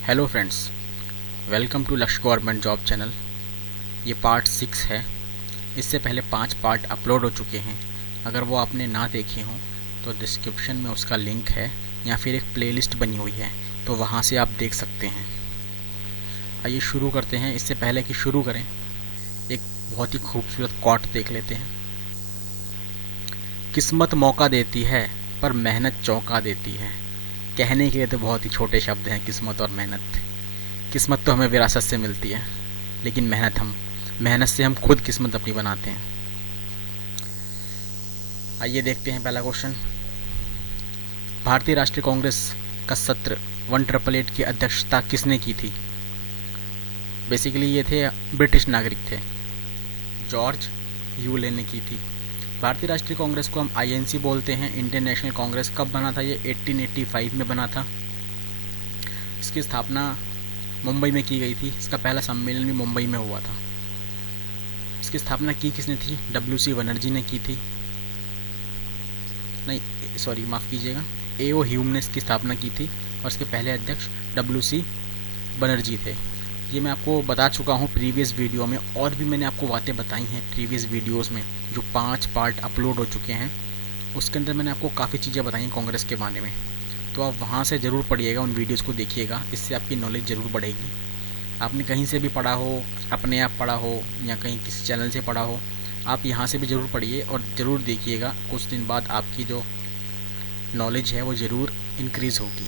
Hello friends, welcome to लक्ष्य government job channel. ये part 6 है। इससे पहले 5 पार्ट अपलोड हो चुके हैं। अगर वो आपने ना देखे हों तो डिस्क्रिप्शन में उसका लिंक है या फिर एक प्लेलिस्ट बनी हुई है, तो वहाँ से आप देख सकते हैं। आइए शुरू करते हैं। इससे पहले कि शुरू करें, एक बहुत ही खूबसूरत कोट देख लेते हैं। किस्मत मौका देती है पर मेहनत चौंका देती है। कहने के लिए तो बहुत ही छोटे शब्द हैं, किस्मत और मेहनत। किस्मत तो हमें विरासत से मिलती है, लेकिन मेहनत से हम खुद किस्मत अपनी बनाते हैं। आइए देखते हैं पहला क्वेश्चन। भारतीय राष्ट्रीय कांग्रेस का सत्र 1888 की अध्यक्षता किसने की थी? बेसिकली ये थे ब्रिटिश नागरिक थे, जॉर्ज यूले ने की थी। भारतीय राष्ट्रीय कांग्रेस को हम INC बोलते हैं। इंडियन नेशनल कांग्रेस कब बना था? ये 1885 में बना था। इसकी स्थापना मुंबई में की गई थी। इसका पहला सम्मेलन भी मुंबई में हुआ था। इसकी स्थापना की किसने थी? WC बनर्जी ने की थी। नहीं, सॉरी, माफ़ कीजिएगा, AO ह्यूम ने इसकी स्थापना की थी और इसके पहले अध्यक्ष WC बनर्जी थे। ये मैं आपको बता चुका हूँ प्रीवियस वीडियो में, और भी मैंने आपको बातें बताई हैं प्रीवियस वीडियोस में। जो 5 पार्ट अपलोड हो चुके हैं उसके अंदर मैंने आपको काफ़ी चीज़ें बताई हैं कांग्रेस के बारे में। तो आप वहाँ से ज़रूर पढ़िएगा, उन वीडियोस को देखिएगा, इससे आपकी नॉलेज ज़रूर बढ़ेगी। आपने कहीं से भी पढ़ा हो, अपने आप पढ़ा हो या कहीं किसी चैनल से पढ़ा हो, आप यहाँ से भी ज़रूर पढ़िए और ज़रूर देखिएगा। कुछ दिन बाद आपकी जो नॉलेज है वो ज़रूर इंक्रीज़ होगी।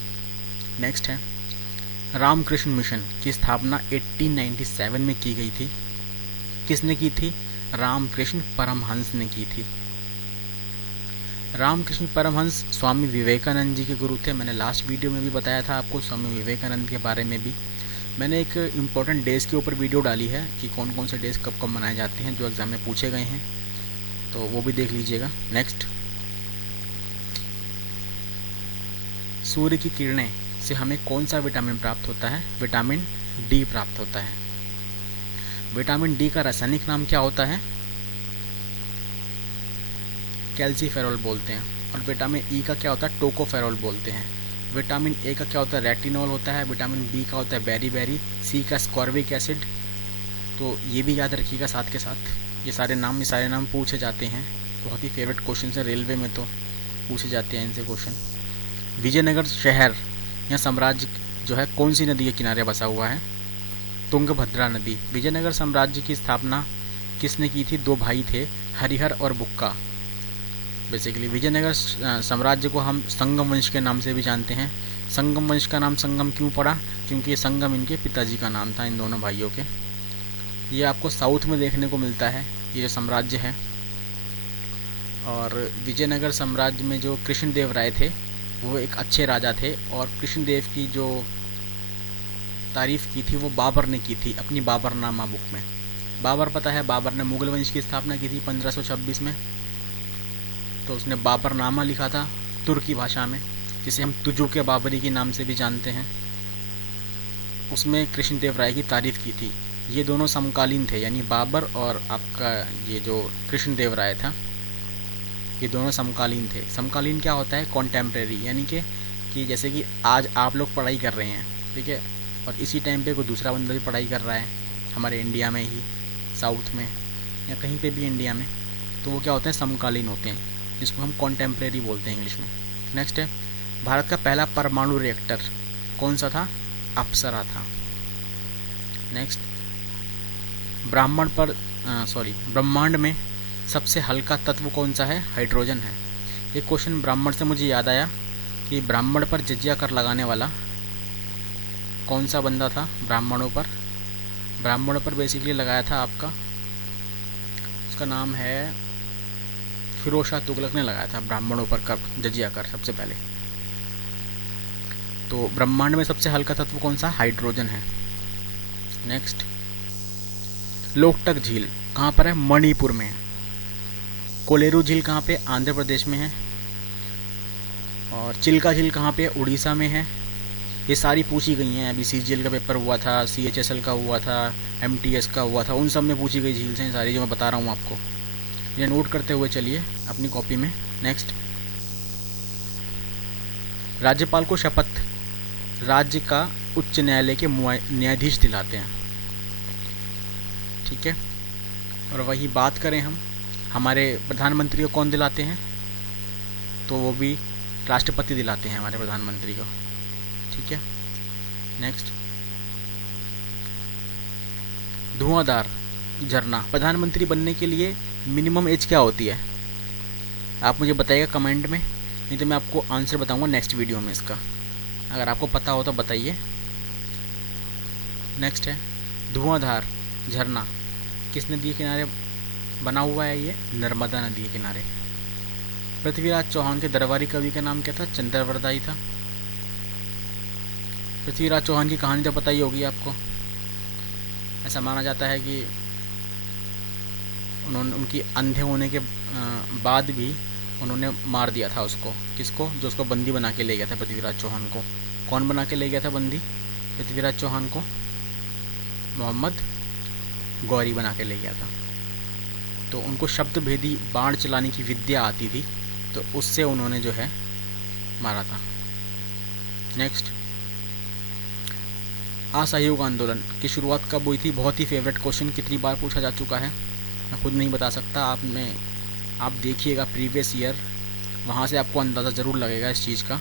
नेक्स्ट है, रामकृष्ण मिशन की स्थापना 1897 में की गई थी। किसने की थी? रामकृष्ण परमहंस ने की थी। रामकृष्ण परमहंस स्वामी विवेकानंद जी के गुरु थे। मैंने लास्ट वीडियो में भी बताया था आपको स्वामी विवेकानंद के बारे में भी। मैंने एक इम्पोर्टेंट डेज़ के ऊपर वीडियो डाली है कि कौन कौन से डेज़ कब कब मनाए जाते हैं, जो एग्ज़ाम में पूछे गए हैं, तो वो भी देख लीजिएगा। नेक्स्ट, सूर्य की किरणें से हमें कौन सा विटामिन प्राप्त होता है? विटामिन D प्राप्त होता है। विटामिन D का रासायनिक नाम क्या होता है? कैल्सीफेरॉल बोलते हैं। और विटामिन E का क्या होता है? टोकोफेरॉल बोलते हैं। विटामिन A का क्या होता है? रेटिनॉल होता है। विटामिन B का होता है बेरीबेरी। C का स्कॉर्बिक एसिड। तो ये भी याद रखिएगा साथ के साथ। ये सारे नाम पूछे जाते हैं। बहुत ही फेवरेट क्वेश्चन है, रेलवे में तो पूछे जाते हैं इनसे क्वेश्चन। विजयनगर शहर या साम्राज्य जो है कौन सी नदी के किनारे बसा हुआ है? तुंगभद्रा नदी। विजयनगर साम्राज्य की स्थापना किसने की थी? 2 भाई थे, हरिहर और बुक्का। बेसिकली विजयनगर साम्राज्य को हम संगम वंश के नाम से भी जानते हैं। संगम वंश का नाम संगम क्यों पड़ा? क्योंकि संगम इनके पिताजी का नाम था, इन दोनों भाइयों के। ये आपको साउथ में देखने को मिलता है, ये जो साम्राज्य है। और विजयनगर साम्राज्य में जो कृष्णदेव राय थे वो एक अच्छे राजा थे, और कृष्णदेव की जो तारीफ की थी वो बाबर ने की थी अपनी बाबरनामा बुक में। बाबर, पता है, बाबर ने मुगल वंश की स्थापना की थी 1526 में। तो उसने बाबरनामा लिखा था तुर्की भाषा में, जिसे हम तुजुक बाबरी के नाम से भी जानते हैं। उसमें कृष्णदेव राय की तारीफ की थी। ये दोनों समकालीन थे, यानी बाबर और आपका ये जो कृष्णदेव राय था, ये दोनों समकालीन थे। समकालीन क्या होता है? कॉन्टेम्प्रेरी, यानी कि जैसे कि आज आप लोग पढ़ाई कर रहे हैं, ठीक है, और इसी टाइम पे कोई दूसरा बंदा भी पढ़ाई कर रहा है हमारे इंडिया में ही, साउथ में या कहीं पे भी इंडिया में, तो वो क्या होते हैं? समकालीन होते हैं, जिसको हम कॉन्टेम्प्रेरी बोलते हैं इंग्लिश में। नेक्स्ट है, भारत का पहला परमाणु रिएक्टर कौन सा था? अप्सरा था। नेक्स्ट, ब्रह्मांड में सबसे हल्का तत्व कौन सा है? हाइड्रोजन है। ये क्वेश्चन ब्राह्मण से मुझे याद आया कि ब्राह्मण पर जजिया कर लगाने वाला कौन सा बंदा था? ब्राह्मणों पर बेसिकली लगाया था आपका, उसका नाम है फिरोज शाह तुगलक ने लगाया था ब्राह्मणों पर कर जजिया कर सबसे पहले। तो ब्रह्मांड में सबसे हल्का तत्व कौन सा? हाइड्रोजन है। नेक्स्ट, लोकटक झील कहाँ पर है? मणिपुर में है। कोलेरू झील कहाँ पे? आंध्र प्रदेश में है। और चिल्का झील कहाँ पे? उड़ीसा में है। ये सारी पूछी गई हैं। अभी CGL का पेपर हुआ था, CHSL का हुआ था, MTS का हुआ था, उन सब में पूछी गई झील से सारी, जो मैं बता रहा हूँ आपको। ये नोट करते हुए चलिए अपनी कॉपी में। नेक्स्ट, राज्यपाल को शपथ राज्य का उच्च न्यायालय के न्यायाधीश दिलाते हैं। ठीक है, और वही बात करें हम हमारे प्रधानमंत्री को कौन दिलाते हैं, तो वो भी राष्ट्रपति दिलाते हैं हमारे प्रधानमंत्री को। ठीक है, नेक्स्ट, धुआंधार झरना। प्रधानमंत्री बनने के लिए मिनिमम एज क्या होती है, आप मुझे बताइएगा कमेंट में, नहीं तो मैं आपको आंसर बताऊंगा नेक्स्ट वीडियो में इसका, अगर आपको पता हो तो बताइए। नेक्स्ट है धुआंधार झरना किस नदी के किनारे बना हुआ है, ये नर्मदा नदी के किनारे। पृथ्वीराज चौहान के दरबारी कवि का नाम क्या था, चंद्रवरदाई था। पृथ्वीराज चौहान की कहानी तो पता ही होगी आपको। ऐसा माना जाता है कि उन्होंने उनकी अंधे होने के बाद भी उन्होंने मार दिया था उसको। किसको, जो उसको बंदी बना के ले गया था पृथ्वीराज चौहान को। कौन बना के ले गया था बंदी पृथ्वीराज चौहान को, मोहम्मद गौरी बना के ले गया था। तो उनको शब्द भेदी बाण चलाने की विद्या आती थी, तो उससे उन्होंने जो है मारा था। नेक्स्ट, असहयोग आंदोलन की शुरुआत कब हुई थी। बहुत ही फेवरेट क्वेश्चन, कितनी बार पूछा जा चुका है मैं खुद नहीं बता सकता। आप देखिएगा प्रीवियस ईयर, वहाँ से आपको अंदाज़ा ज़रूर लगेगा इस चीज़ का।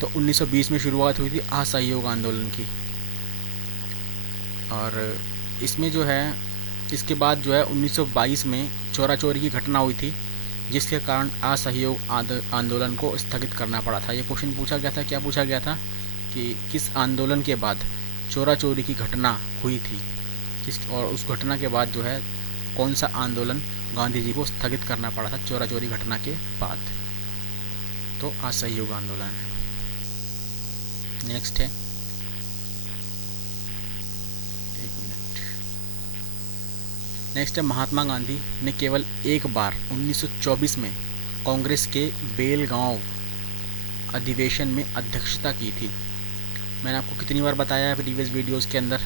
तो 1920 में शुरुआत हुई थी असहयोग आंदोलन की, और इसमें जो है इसके बाद जो है 1922 में चोरा चोरी की घटना हुई थी, जिसके कारण असहयोग आंदोलन को स्थगित करना पड़ा था। ये क्वेश्चन पूछा गया था, क्या पूछा गया था कि किस आंदोलन के बाद चोरा चोरी की घटना हुई थी, और उस घटना के बाद जो है कौन सा आंदोलन गांधी जी को स्थगित करना पड़ा था चोरा चोरी घटना के बाद। तो असहयोग आंदोलन है। नेक्स्ट है, नेक्स्ट है महात्मा गांधी ने केवल एक बार 1924 में कांग्रेस के बेलगांव अधिवेशन में अध्यक्षता की थी। मैंने आपको कितनी बार बताया है प्रीवियस वीडियोस के अंदर,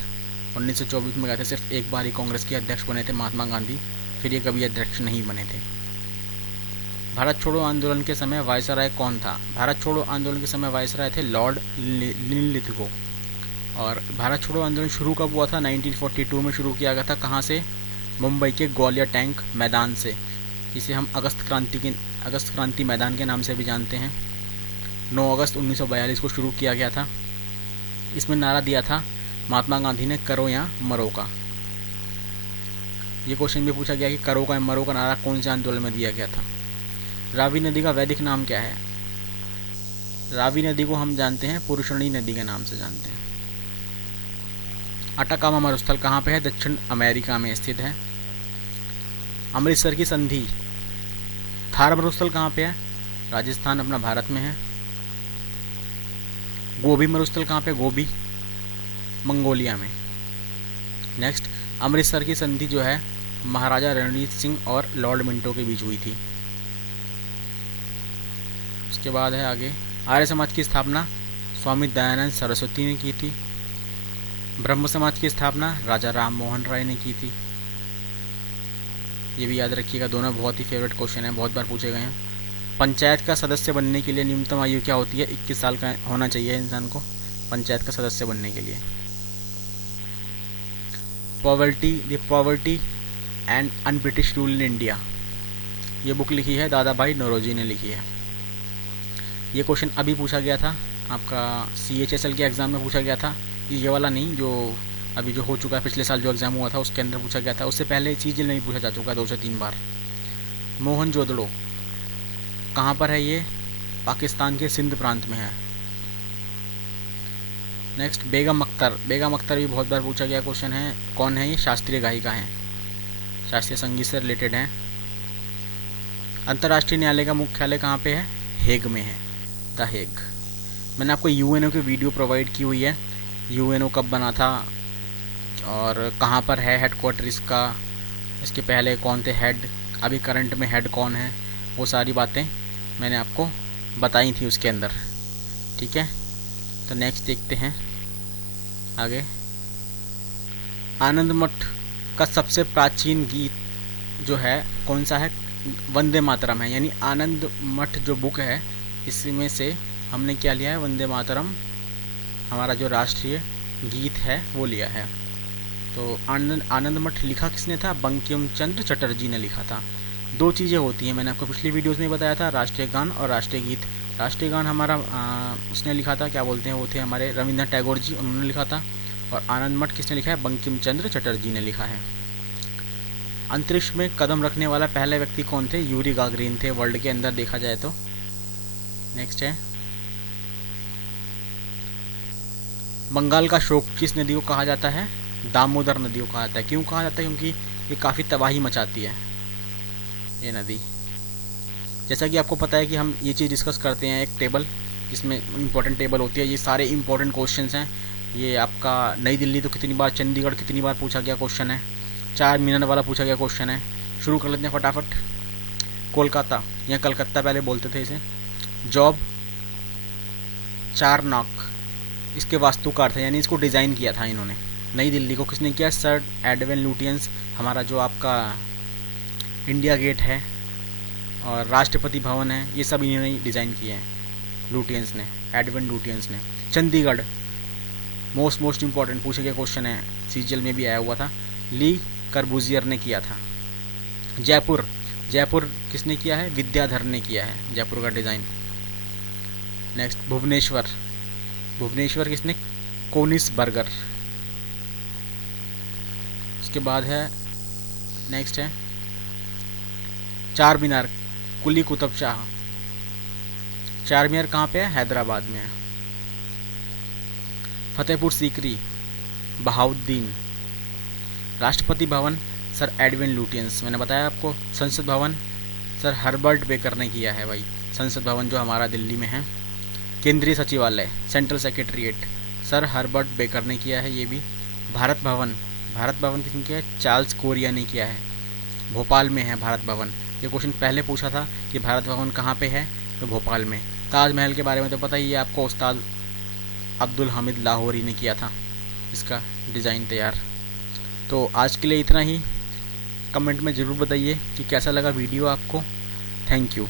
1924 में गए थे, सिर्फ एक बार ही कांग्रेस के अध्यक्ष बने थे महात्मा गांधी, फिर ये कभी अध्यक्ष नहीं बने थे। भारत छोड़ो आंदोलन के समय वायसराय कौन था। भारत छोड़ो आंदोलन के समय वायसराय थे लॉर्ड लिनलिथगो। और भारत छोड़ो आंदोलन शुरू कब हुआ था, 1942 में शुरू किया गया था। कहाँ से, मुंबई के ग्वालियर टैंक मैदान से, इसे हम अगस्त क्रांति मैदान के नाम से भी जानते हैं। 9 अगस्त 1942 को शुरू किया गया था। इसमें नारा दिया था महात्मा गांधी ने, करो या मरो का। ये क्वेश्चन भी पूछा गया कि करो का या मरो का नारा कौन से आंदोलन में दिया गया था। रावी नदी का वैदिक नाम क्या है। रावी नदी को हम जानते हैं पुरुषणी नदी के नाम से जानते हैं। अटाकामा मरुस्थल कहाँ पे है, दक्षिण अमेरिका में स्थित है। अमृतसर की संधि, थार मरुस्थल कहाँ पे है, राजस्थान अपना भारत में है। गोबी मरुस्थल कहाँ पे, गोबी मंगोलिया में। नेक्स्ट, अमृतसर की संधि जो है महाराजा रणजीत सिंह और लॉर्ड मिंटो के बीच हुई थी। उसके बाद है आगे, आर्य समाज की स्थापना स्वामी दयानंद सरस्वती ने की थी। ब्रह्म समाज की स्थापना राजा राम मोहन राय ने की थी। ये भी याद रखिएगा, दोनों बहुत ही फेवरेट क्वेश्चन है, बहुत बार पूछे गए हैं। पंचायत का सदस्य बनने के लिए न्यूनतम आयु क्या होती है, 21 साल का होना चाहिए इंसान को पंचायत का सदस्य बनने के लिए। Poverty and un British rule in India, ये बुक लिखी है दादा भाई नौरोजी ने लिखी है। ये क्वेश्चन अभी पूछा गया था आपका CHSL के एग्ज़ाम में पूछा गया था, ये वाला नहीं, जो अभी जो हो चुका है, पिछले साल जो एग्ज़ाम हुआ था उसके अंदर पूछा गया था। उससे पहले चीज़ नहीं पूछा जा चुका है 2 से 3 बार। मोहनजोदड़ो कहाँ पर है, ये पाकिस्तान के सिंध प्रांत में है। नेक्स्ट, बेगम अख्तर भी बहुत बार पूछा गया क्वेश्चन है। कौन है ये, शास्त्रीय गायिका हैं, शास्त्रीय संगीत से रिलेटेड हैं। अंतर्राष्ट्रीय न्यायालय का मुख्यालय कहाँ पे है, हेग में है, द हेग। मैंने आपको UNO की वीडियो प्रोवाइड की हुई है, UNO कब बना था और कहाँ पर है हेडक्वार्टर इसका, इसके पहले कौन थे हेड, अभी करंट में हेड कौन है, वो सारी बातें मैंने आपको बताई थी उसके अंदर। ठीक है, तो नेक्स्ट देखते हैं आगे। आनंद मठ का सबसे प्राचीन गीत जो है कौन सा है, वंदे मातरम है। यानी आनंद मठ जो बुक है इसमें से हमने क्या लिया है, वंदे मातरम हमारा जो राष्ट्रीय गीत है वो लिया है। तो आनंद मठ लिखा किसने था? बंकिम चंद्र चटर्जी ने लिखा था। दो चीज़ें होती हैं, मैंने आपको पिछली वीडियोस में बताया था, राष्ट्रीय गान और राष्ट्रीय गीत। राष्ट्रीय गान हमारा उसने लिखा था, क्या बोलते हैं, वो थे हमारे रविंद्रनाथ टैगोर जी, उन्होंने लिखा था। और आनंद मठ किसने लिखा है? बंकिम चंद्र चटर्जी ने लिखा है। अंतरिक्ष में कदम रखने वाला पहला व्यक्ति कौन थे? यूरी गागरिन थे, वर्ल्ड के अंदर देखा जाए तो। नेक्स्ट है, बंगाल का शोक किस नदी को कहा जाता है? दामोदर नदी को कहा जाता है। क्यों कहा जाता है? क्योंकि ये काफ़ी तबाही मचाती है ये नदी। जैसा कि आपको पता है कि हम ये चीज़ डिस्कस करते हैं, एक टेबल जिसमें इंपॉर्टेंट टेबल होती है, ये सारे इंपॉर्टेंट क्वेश्चंस हैं। ये आपका नई दिल्ली तो कितनी बार, चंडीगढ़ कितनी बार पूछा गया क्वेश्चन है, 4 मिनट वाला पूछा गया क्वेश्चन है। शुरू कर लेते हैं फटाफट। कोलकाता या कलकत्ता पहले बोलते थे इसे। जॉब चारनॉक इसके वास्तुकार थे, यानी इसको डिज़ाइन किया था इन्होंने। नई दिल्ली को किसने किया? Sir Edwin Lutyens. हमारा जो आपका इंडिया गेट है और राष्ट्रपति भवन है, ये सब इन्होंने डिज़ाइन किए हैं, लुटियंस ने, एडविन लुटियंस ने। चंडीगढ़ मोस्ट इंपॉर्टेंट पूछे गए क्वेश्चन है, सीजीएल में भी आया हुआ था, ली कर्बूजियर ने किया था। जयपुर किसने किया है? विद्याधर ने किया है जयपुर का डिज़ाइन। नेक्स्ट भुवनेश्वर किसने? कोनिसबर्गर। उसके बाद है, नेक्स्ट है चार मीनार, कुली कुतुब शाह। चार मीनार कहाँ पे है? हैदराबाद में है। Fatehpur Sikri, Bahauddin. Rashtrapati Bhavan, sir Edwin Lutyens, मैंने बताया आपको। संसद भवन, सर हर्बर्ट बेकर ने किया है भाई, संसद भवन जो हमारा दिल्ली में है। केंद्रीय सचिवालय, central secretariat, sir Herbert baker ने किया है ये भी। भारत भवन किसने किया है? चार्ल्स कोरिया ने किया है, भोपाल में है भारत भवन। ये क्वेश्चन पहले पूछा था कि भारत भवन कहाँ पे है, तो भोपाल में। ताजमहल के बारे में तो पता ही है आपको, उस्ताद अब्दुल हामिद लाहौरी ने किया था इसका डिज़ाइन तैयार। तो आज के लिए इतना ही। कमेंट में ज़रूर बताइए कि कैसा लगा वीडियो आपको। Thank you.